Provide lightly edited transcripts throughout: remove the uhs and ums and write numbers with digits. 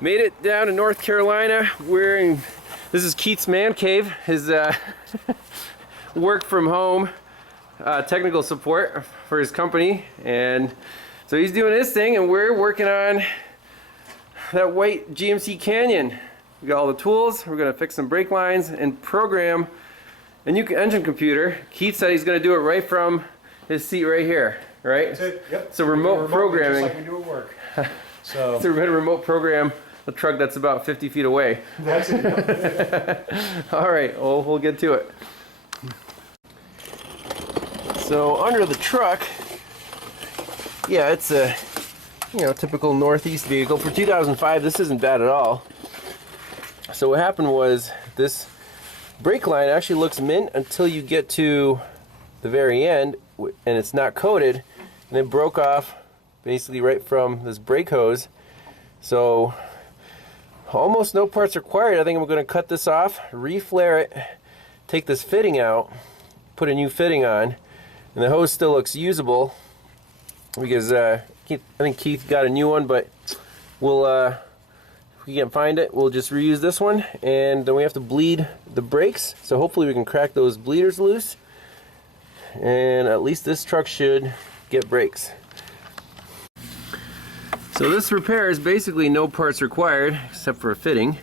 Made it down to North Carolina. This is Keith's man cave, his work from home technical support for his company. And so he's doing his thing and we're working on that white GMC Canyon. We got all the tools, we're gonna fix some brake lines and program a new engine computer. Keith said he's gonna do it right from his seat right here, right? That's it. Yep. So remote programming. Just like we do at work. So we're gonna remote program a truck that's about 50 feet away. that's it. All right, well, we'll get to it. So under the truck, yeah, it's a typical Northeast vehicle. For 2005, this isn't bad at all. So what happened was this brake line actually looks mint until you get to the very end and it's not coated, and it broke off basically right from this brake hose. So almost no parts required. I think I'm going to cut this off, reflare it, take this fitting out, put a new fitting on, and the hose still looks usable because I think Keith got a new one, but we'll if we can't find it, we'll just reuse this one, and then we have to bleed the brakes. So hopefully we can crack those bleeders loose, and at least this truck should get brakes. So this repair is basically no parts required except for a fitting.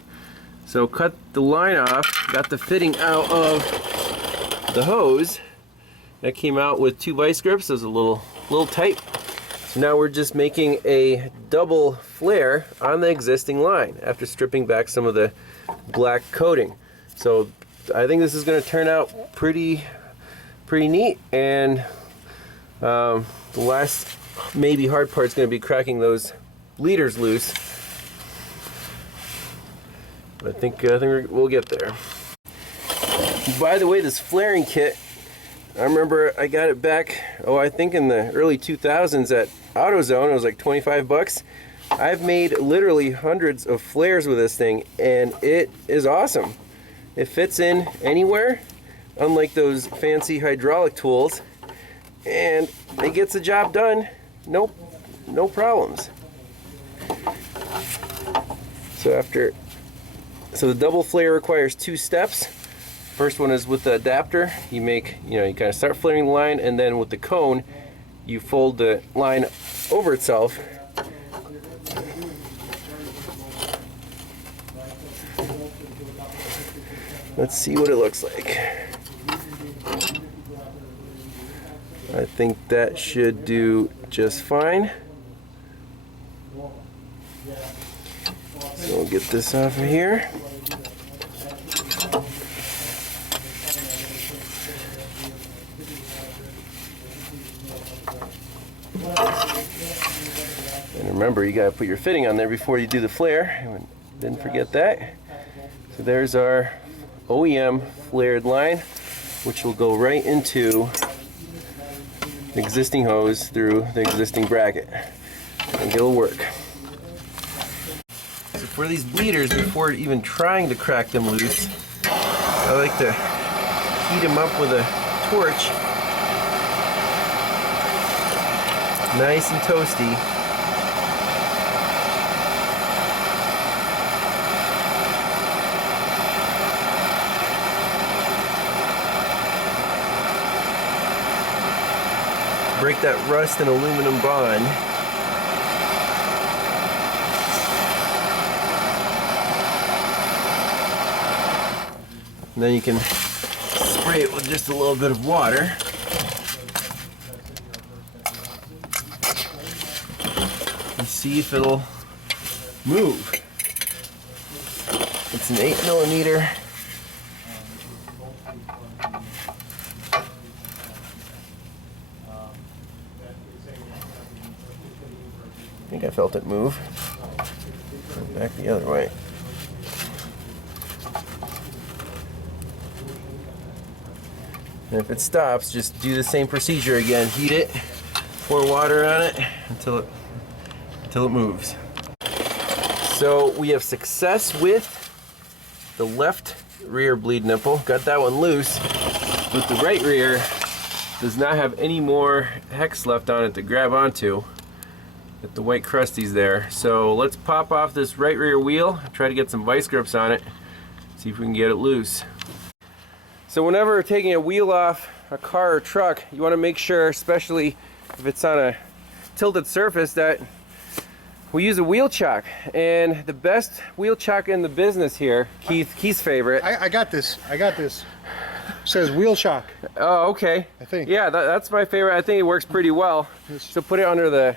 So cut the line off, got the fitting out of the hose. That came out with 2 vice grips. It was a little tight. So now we're just making a double flare on the existing line after stripping back some of the black coating. So I think this is going to turn out pretty neat, and the last maybe hard part is going to be cracking those leaders loose. I think we'll get there. By the way, this flaring kit, I remember I got it back, I think in the early 2000s at AutoZone. It was like 25 bucks. I've made literally hundreds of flares with this thing, and it is awesome. It fits in anywhere, unlike those fancy hydraulic tools, and it gets the job done. No problems. So the double flare requires 2 steps. First one is with the adapter. You kind of start flaring the line, and then with the cone, you fold the line over itself. Let's see what it looks like. I think that should do just fine. So we'll get this off of here. And remember, you gotta put your fitting on there before you do the flare. Didn't forget that. So there's our OEM flared line, which will go right into the existing hose through the existing bracket. I think it'll work. So for these bleeders, before even trying to crack them loose, I like to heat them up with a torch. Nice and toasty. Break that rust and aluminum bond. And then you can spray it with just a little bit of water. And see if it'll move. It's an 8mm. I think I felt it move. Back the other way. And if it stops, just do the same procedure again. Heat it, pour water on it until it moves. So we have success with the left rear bleed nipple. Got that one loose, but the right rear does not have any more hex left on it to grab onto. Get the white crusties there. So let's pop off this right rear wheel, try to get some vice grips on it, see if we can get it loose. So whenever taking a wheel off a car or truck, you want to make sure, especially if it's on a tilted surface, that we use a wheel chock. And the best wheel chock in the business here, Keith's favorite. I got this. Says wheel shock. Oh, okay. I think. Yeah, that's my favorite. I think it works pretty well. So put it under the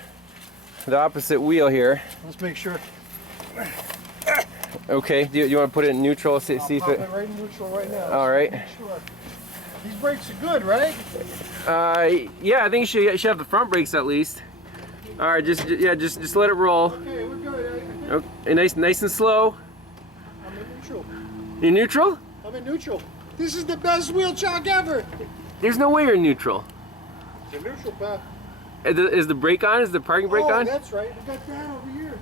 opposite wheel here. Let's make sure. Okay. Do you want to put it in neutral? See if Pop it. it right in neutral right now. All right. Make sure. These brakes are good, right? Yeah, I think you should have the front brakes at least. All right, just let it roll. Okay, we're good. Okay, nice and slow. I'm in neutral. You're neutral? I'm in neutral. This is the best wheel chock ever. There's no way you're neutral. It's a neutral path. Is the brake on? Is the parking brake on? That's right. We got that over here.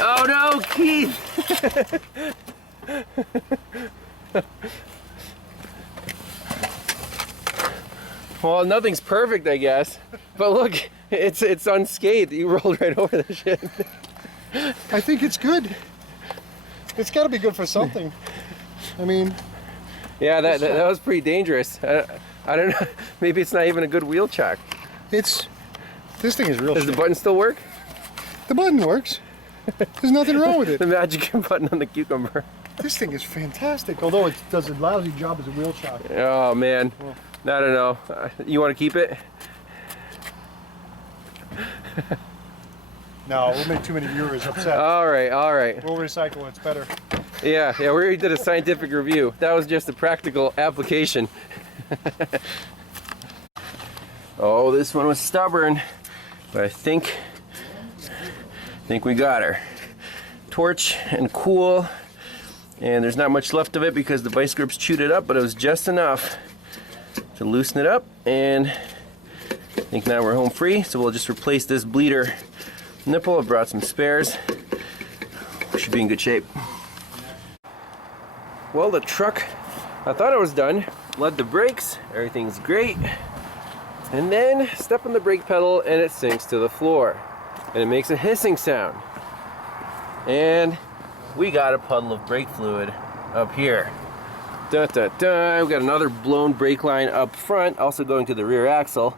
Oh no, Keith! Well, nothing's perfect, I guess. But look, it's unscathed. You rolled right over the shit. I think it's good. It's got to be good for something. I mean. Yeah, that was pretty dangerous. I don't know. Maybe it's not even a good wheel chock. This thing is real. Does the button still work? The button works. There's nothing wrong with it. The magic button on the cucumber. This thing is fantastic, although it does a lousy job as a wheel chock. Oh man, I don't know. You want to keep it? No, we'll make too many viewers upset. All right. We'll recycle it. It's better. Yeah, we already did a scientific review. That was just a practical application. Oh, this one was stubborn, but I think we got her. Torch and cool, and there's not much left of it because the vice grips chewed it up, but it was just enough to loosen it up, and I think now we're home free, so we'll just replace this bleeder nipple. I brought some spares. We should be in good shape. Well, the truck, I thought it was done. Led the brakes, everything's great. And then step on the brake pedal and it sinks to the floor. And it makes a hissing sound. And we got a puddle of brake fluid up here. Da da da. We got another blown brake line up front, also going to the rear axle.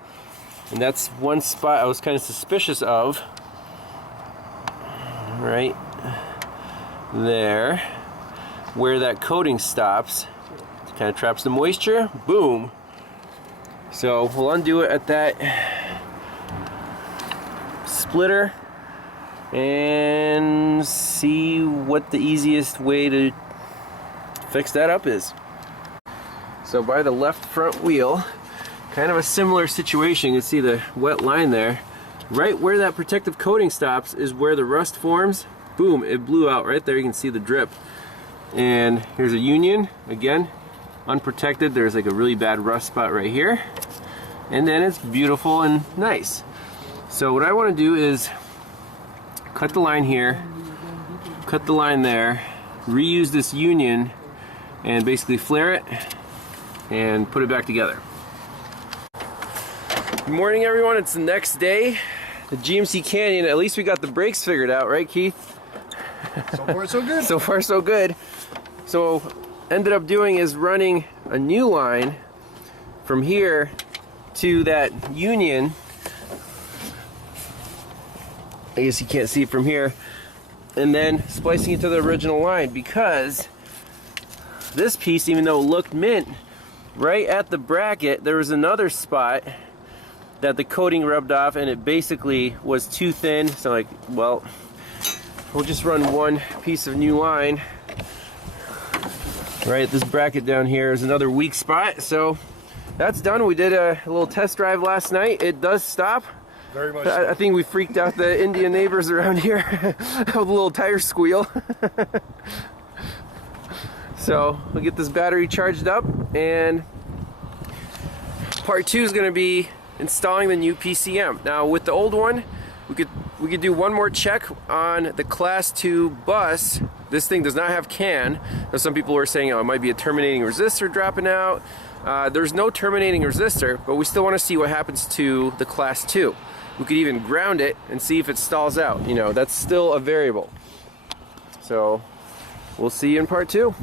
And that's one spot I was kind of suspicious of. Right there, where that coating stops. It kind of traps the moisture. Boom. So we'll undo it at that splitter and see what the easiest way to fix that up is. So by the left front wheel, kind of a similar situation. You can see the wet line there. Right where that protective coating stops is where the rust forms. Boom, it blew out right there. You can see the drip. And here's a union, again, unprotected. There's like a really bad rust spot right here. And then it's beautiful and nice. So what I want to do is cut the line here, cut the line there, reuse this union, and basically flare it and put it back together. Good morning, everyone. It's the next day. The GMC Canyon, at least we got the brakes figured out, right, Keith? So far, so good. So far, so good. So ended up doing is running a new line from here to that union. I guess you can't see it from here. And then splicing it to the original line, because this piece, even though it looked mint, right at the bracket, there was another spot that the coating rubbed off, and it basically was too thin. So like, well, we'll just run one piece of new line. Right, this bracket down here is another weak spot. So that's done. We did a little test drive last night. It does stop. Very much. I think we freaked out the Indian neighbors around here with a little tire squeal. So we'll get this battery charged up, and part 2 is going to be installing the new PCM. Now with the old one, we could do one more check on the Class 2 bus. This thing does not have CAN. Now some people were saying, oh, it might be a terminating resistor dropping out. There's no terminating resistor, but we still want to see what happens to the Class 2. We could even ground it and see if it stalls out. You know, that's still a variable. So we'll see you in part 2.